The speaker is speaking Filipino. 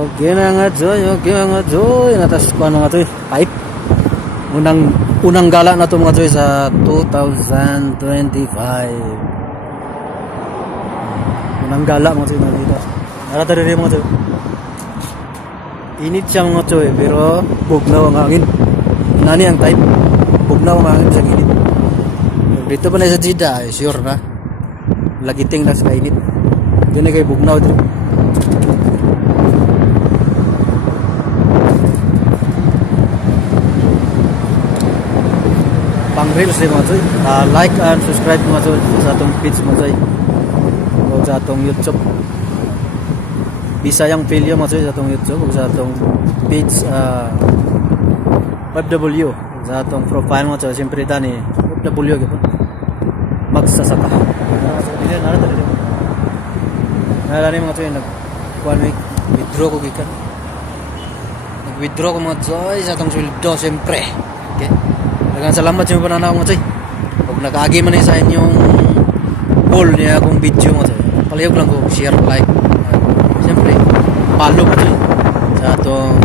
Okay na nga Joy. Natas ko ano nga Joy, pipe. Unang gala na to mga Joy sa 2025. Unang gala mga Joy na dito. Narata rin mga Joy. Init siya mga Joy, pero bugnaw ang hangin. Nani ang type? Bugnaw ang hangin sa init. Dito pa na sa Jeddah, sure na. Lagiting na sa init. Doon na kayo bugnaw dito. Pang reels din mga Joy. Like and subscribe mga Joy sa atong page mga Joy. O sa atong YouTube. Bisayang Pilyo mga Joy sa atong YouTube. O sa atong page 5W. Sa atong profile mga Joy. Siyempre tani 5W gitu. Magsasaka. Nalala mga Joy. One week withdraw ko gikan. Nag-withdraw ko mga Joy sa atong sweldo siyempre. Okay. Daghang salamat sa mga pananaw mga Joy. Pag nag-agi man sa inyong goal niya akong video mga Joy, palihog lang ko share, like, siyempre follow mga Joy sa atong